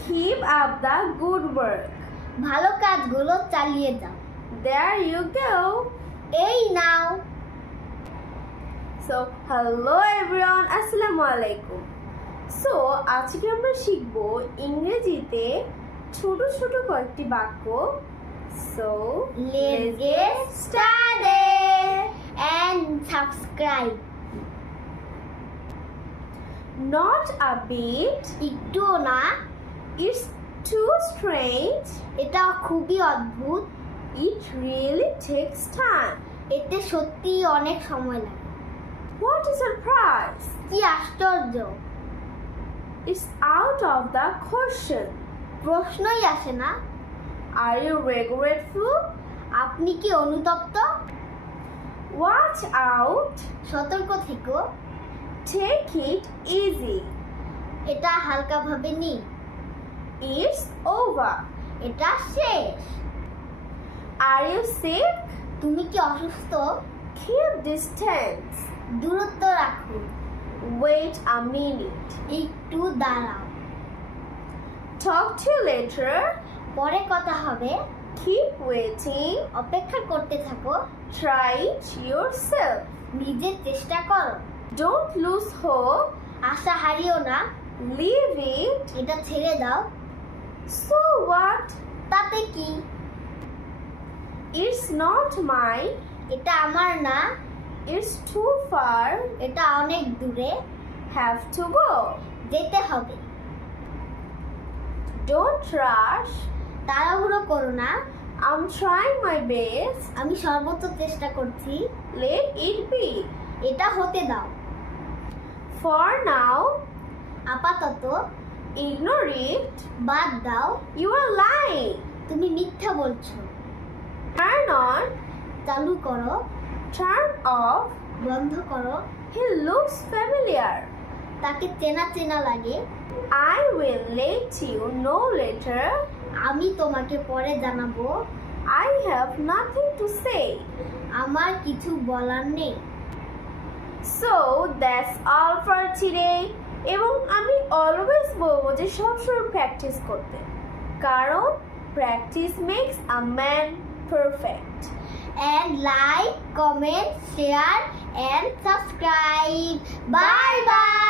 Keep up the good work. ভালো কাজগুলো চালিয়ে যাও There you go. এই নাও সো হ্যালো এভরিওয়ান আসসালামু আলাইকুম সো আজকে আমরা শিখব ইংরেজিতে ছোট ছোট কয়েকটি বাক্য so Let's get started and subscribe. Not a bit একটুও না ইটস টু স্ট্রেঞ্জ এটা খুবই অদ্ভুত। ইট রিয়েলি টেক্স টাইম এতে সত্যি অনেক সময় লাগে। হোয়াট ইজ সারপ্রাইজ কি আশ্চর্য। It's out of the question প্রশ্নই আসে না। আর ইউ রেগুলেটফুল আপনি কি অনুতপ্ত? ওয়াচ আউট সতর্ক থেকো। টেক ইট ইজি এটা হালকাভাবে নিন। ইটস ওভার এটা শেষ আর ইউ সিক তুমি কি অসুস্থ Keep distance. দূরত্ব রাখুন Wait a minute. একটু দাঁড়াও Talk to you later. পরে কথা হবে Keep waiting. অপেক্ষা করতে থাকো Try it yourself. নিজের চেষ্টা করো Don't lose hope. আশা হারিও না Leave it. এটা ছেড়ে দাও So what? তাতে কি It's not mine. এটা আমার না It's too far. এটা অনেক দূরে Have to go. যেতে হবে Don't rush. তাড়াহুড়ো করো না I'm trying my best. আমি সর্বোচ্চ চেষ্টা করছি Let it be. এটা হতে দাও For now, আপাতত ignore it. বাদ দাও You are lying. তুমি মিথ্যা বলছো Turn on, চালু করো turn off. বন্ধ করো He looks familiar. তাকে চেনা চেনা লাগে I will let you know later. আমি তোমাকে পরে জানাব I have nothing to say. আমার কিছু বলার নেই So that's all for today. এবং আমি অলওয়েজ বলব যে সবসময় প্র্যাকটিস করতে। কারণ practice makes a man perfect and like comment share and subscribe bye bye.